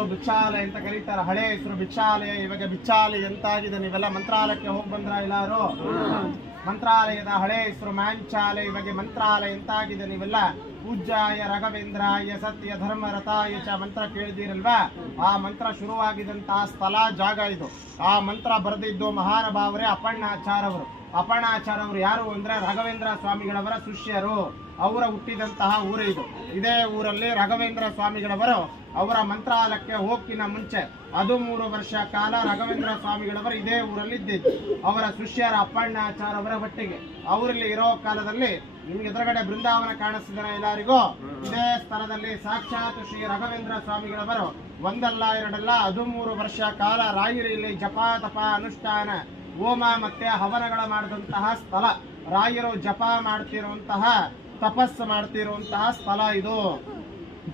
ಇದು ಬಿಚ್ಚಾಲಯ ಅಂತ ಕರೀತಾರೆ. ಹಳೆ ಹೆಸರು ಬಿಚ್ಚಾಲಯ, ಇವಾಗ ಬಿಚ್ಚಾಲಿ ಎಂತಾಗಿದೆ. ನೀವೆಲ್ಲ ಮಂತ್ರಾಲಯಕ್ಕೆ ಹೋಗಿ ಬಂದ್ರ ಎಲ್ಲಾರು? ಮಂತ್ರಾಲಯದ ಹಳೆ ಹೆಸರು ಮಾಂಚಾಲಯ, ಇವಾಗ ಮಂತ್ರಾಲಯ ಎಂತಾಗಿದೆ. ನೀವೆಲ್ಲ ಪೂಜ್ಯಾಯ ರಾಘವೇಂದ್ರಾಯ ಸತ್ಯ ಧರ್ಮ ರಥಾಯ ಚ ಮಂತ್ರ ಕೇಳಿದಿರಲ್ವಾ? ಆ ಮಂತ್ರ ಶುರುವಾಗಿದಂತಹ ಸ್ಥಳ ಜಾಗ ಇದು. ಆ ಮಂತ್ರ ಬರೆದಿದ್ದು ಮಹಾನುಭಾವರೇ ಅಪ್ಪಣ್ಣಾಚಾರ್ಯವರು. ಅಪ್ಪಣ್ಣಾಚಾರ್ಯವರು ಯಾರು ಅಂದ್ರೆ ರಾಘವೇಂದ್ರ ಸ್ವಾಮಿಗಳವರ ಶಿಷ್ಯರು. ಅವರ ಹುಟ್ಟಿದಂತಹ ಊರು ಇದು. ಇದೇ ಊರಲ್ಲಿ ರಾಘವೇಂದ್ರ ಸ್ವಾಮಿಗಳವರು ಅವರ ಮಂತ್ರಾಲಯಕ್ಕೆ ಹೋಗಿನ ಮುಂಚೆ 13 ವರ್ಷ ಕಾಲ ರಾಘವೇಂದ್ರ ಸ್ವಾಮಿಗಳವರು ಇದೇ ಊರಲ್ಲಿ ಇದ್ದಿದ್ದು. ಅವರ ಶಿಷ್ಯರ ಅಪ್ಪಣ್ಣಾಚಾರ್ಯವರ ಒಟ್ಟಿಗೆ ಅವರಲ್ಲಿ ಇರೋ ಕಾಲದಲ್ಲಿ ನಿಮ್ಗೆ ಎದುರುಗಡೆ ಬೃಂದಾವನ ಕಾಣಿಸ್ತಿದ್ದಾರೆ ಎಲ್ಲರಿಗೂ. ಇದೇ ಸ್ಥಳದಲ್ಲಿ ಸಾಕ್ಷಾತ್ ಶ್ರೀ ರಾಘವೇಂದ್ರ ಸ್ವಾಮಿಗಳವರು ಒಂದಲ್ಲ ಎರಡಲ್ಲ 13 ವರ್ಷ ಕಾಲ ರಾಯರು ಇಲ್ಲಿ ಜಪ ತಪ ಅನುಷ್ಠಾನ ಹೋಮ ಮತ್ತೆ ಹವನಗಳ ಮಾಡಿದಂತಹ ಸ್ಥಳ. ರಾಯರು ಜಪ ಮಾಡ್ತಿರುವಂತಹ ತಪಸ್ಸು ಮಾಡ್ತಿರುವಂತಹ ಸ್ಥಳ ಇದು.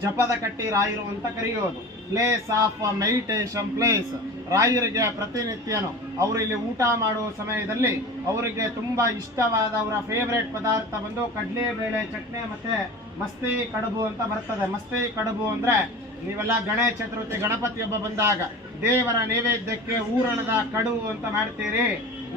ಜಪದ ಕಟ್ಟಿ ರಾಯರು ಅಂತ ಕರೆಯೋದು. Place of meditation place. ರಾಯರಿಗೆ ಪ್ರತಿನಿತ್ಯನು ಅವರು ಇಲ್ಲಿ ಊಟ ಮಾಡುವ ಸಮಯದಲ್ಲಿ ಅವರಿಗೆ ತುಂಬಾ ಇಷ್ಟವಾದ ಅವರ ಫೇವರೇಟ್ ಪದಾರ್ಥ ಬಂದು ಕಡಲೆಬೇಳೆ ಚಟ್ನಿ ಮತ್ತೆ ಮಸ್ತಿ ಕಡುಬು ಅಂತ ಬರ್ತದೆ. ಮಸ್ತಿ ಕಡುಬು ಅಂದ್ರೆ ನೀವೆಲ್ಲ ಗಣೇಶ ಚತುರ್ಥಿ ಗಣಪತಿ ಹಬ್ಬ ಬಂದಾಗ ದೇವರ ನೈವೇದ್ಯಕ್ಕೆ ಊರಣದ ಕಡುಬು ಅಂತ ಮಾಡ್ತೀರಿ.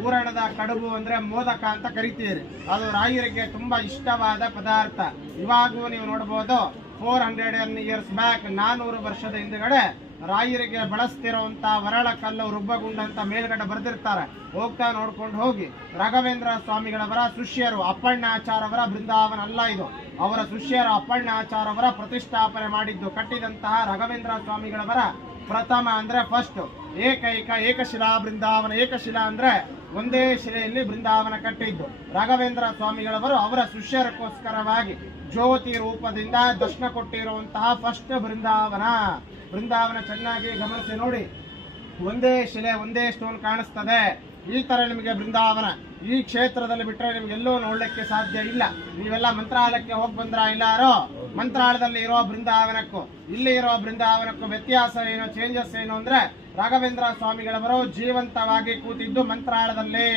ಊರಣದ ಕಡುಬು ಅಂದ್ರೆ ಮೋದಕ ಅಂತ ಕರಿತೀರಿ. ಅದು ರಾಯರಿಗೆ ತುಂಬಾ ಇಷ್ಟವಾದ ಪದಾರ್ಥ. ಇವಾಗೂ ನೀವು ನೋಡಬಹುದು 400 ಇಯರ್ಸ್ ಬ್ಯಾಕ್ 400 ವರ್ಷದ ಹಿಂದುಗಡೆ ರಾಯರಿಗೆ ಬಳಸ್ತಿರುವಂತ ವರಳ ಕಲ್ಲು ರುಬ್ಬಗುಂಡ ಅಂತ ಮೇಲ್ಗಡೆ ಬರೆದಿರ್ತಾರೆ. ಹೋಗ್ತಾ ನೋಡ್ಕೊಂಡು ಹೋಗಿ. ರಾಘವೇಂದ್ರ ಸ್ವಾಮಿಗಳವರ ಶಿಷ್ಯರು ಅಪ್ಪಣ್ಣಾಚಾರ್ಯವರ ಬೃಂದಾವನ ಅಲ್ಲ ಇದು. ಅವರ ಶಿಷ್ಯರು ಅಪ್ಪಣ್ಣಾಚಾರ್ಯವರ ಪ್ರತಿಷ್ಠಾಪನೆ ಮಾಡಿದ್ದು ಕಟ್ಟಿದಂತಹ ರಾಘವೇಂದ್ರ ಸ್ವಾಮಿಗಳವರ ಪ್ರಥಮ ಅಂದ್ರೆ ಫಸ್ಟ್ ಏಕಶಿಲಾ ಬೃಂದಾವನ. ಏಕಶಿಲಾ ಅಂದ್ರೆ ಒಂದೇ ಶಿಲೆಯಲ್ಲಿ ಬೃಂದಾವನ ಕಟ್ಟಿದ್ದು. ರಾಘವೇಂದ್ರ ಸ್ವಾಮಿಗಳವರು ಅವರ ಶಿಷ್ಯರಕ್ಕೋಸ್ಕರವಾಗಿ ಜ್ಯೋತಿ ರೂಪದಿಂದ ದರ್ಶನ ಕೊಟ್ಟಿರುವಂತಹ ಫಸ್ಟ್ ಬೃಂದಾವನ. ಬೃಂದಾವನ ಚೆನ್ನಾಗಿ ಗಮನಿಸಿ ನೋಡಿ. ಒಂದೇ ಶಿಲೆ ಒಂದೇ ಸ್ಟೋನ್ ಕಾಣಿಸ್ತದೆ. ಈ ತರ ನಿಮಗೆ ಬೃಂದಾವನ ಈ ಕ್ಷೇತ್ರದಲ್ಲಿ ಬಿಟ್ರೆ ನಿಮ್ಗೆ ಎಲ್ಲೂ ನೋಡ್ಲಿಕ್ಕೆ ಸಾಧ್ಯ ಇಲ್ಲ. ನೀವೆಲ್ಲ ಮಂತ್ರಾಲಯಕ್ಕೆ ಹೋಗಿ ಬಂದ್ರ ಇಲ್ಲಾರೋ? ಮಂತ್ರಾಲಯದಲ್ಲಿ ಇರೋ ಬೃಂದಾವನಕ್ಕೂ ಇಲ್ಲಿ ಇರೋ ಬೃಂದಾವನಕ್ಕೂ ವ್ಯತ್ಯಾಸ ಏನು, ಚೇಂಜಸ್ ಏನು ಅಂದ್ರೆ ರಾಘವೇಂದ್ರ ಸ್ವಾಮಿಗಳವರು ಜೀವಂತವಾಗಿ ಕೂತಿದ್ದು ಮಂತ್ರಾಲಯದಲ್ಲಿ.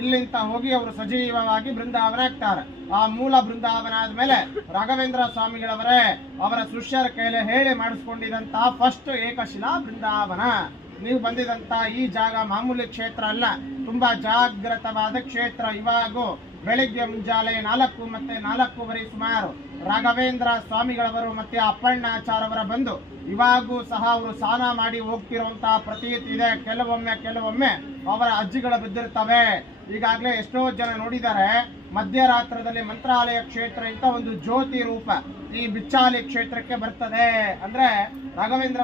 ಇಲ್ಲಿಂದ ಹೋಗಿ ಅವರು ಸಜೀವವಾಗಿ ಬೃಂದಾವನ ಆಗ್ತಾರೆ. ಆ ಮೂಲ ಬೃಂದಾವನ ಆದ್ಮೇಲೆ ರಾಘವೇಂದ್ರ ಸ್ವಾಮಿಗಳವರೇ ಅವರ ಶಿಷ್ಯರ ಕೈಲಿ ಹೇಳಿ ಮಾಡಿಸ್ಕೊಂಡಿದಂತಹ ಫಸ್ಟ್ ಏಕಶಿಲಾ ಬೃಂದಾವನ. ನೀವು ಬಂದಿದಂತ ಈ ಜಾಗ ಮಾಮೂಲಿ ಕ್ಷೇತ್ರ ಅಲ್ಲ, ತುಂಬಾ ಜಾಗೃತವಾದ ಕ್ಷೇತ್ರ. ಇವಾಗೂ ಬೆಳಿಗ್ಗೆ ಮುಂಜಾನೆ 4 ಮತ್ತೆ 4:15 ಸುಮಾರು ರಾಘವೇಂದ್ರ ಸ್ವಾಮಿಗಳವರು ಮತ್ತೆ ಅಪ್ಪಣ್ಣಾಚಾರ್ಯವರ ಬಂದು ಇವಾಗೂ ಸಹ ಅವರು ಸ್ನಾನ ಮಾಡಿ ಹೋಗ್ತಿರುವಂತಹ ಪ್ರತೀತಿ ಇದೆ. ಕೆಲವೊಮ್ಮೆ ಅವರ ಅಜ್ಜಿಗಳು ಬಿದ್ದಿರ್ತವೆ. ಈಗಾಗಲೇ ಎಷ್ಟೋ ಜನ ನೋಡಿದ್ದಾರೆ. ಮಧ್ಯರಾತ್ರದಲ್ಲಿ ಮಂತ್ರಾಲಯ ಕ್ಷೇತ್ರ ಅಂತ ಒಂದು ಜ್ಯೋತಿ ರೂಪ ಈ ಬಿಚ್ಚಾಲಿ ಕ್ಷೇತ್ರಕ್ಕೆ ಬರ್ತದೆ. ಅಂದ್ರೆ ರಾಘವೇಂದ್ರ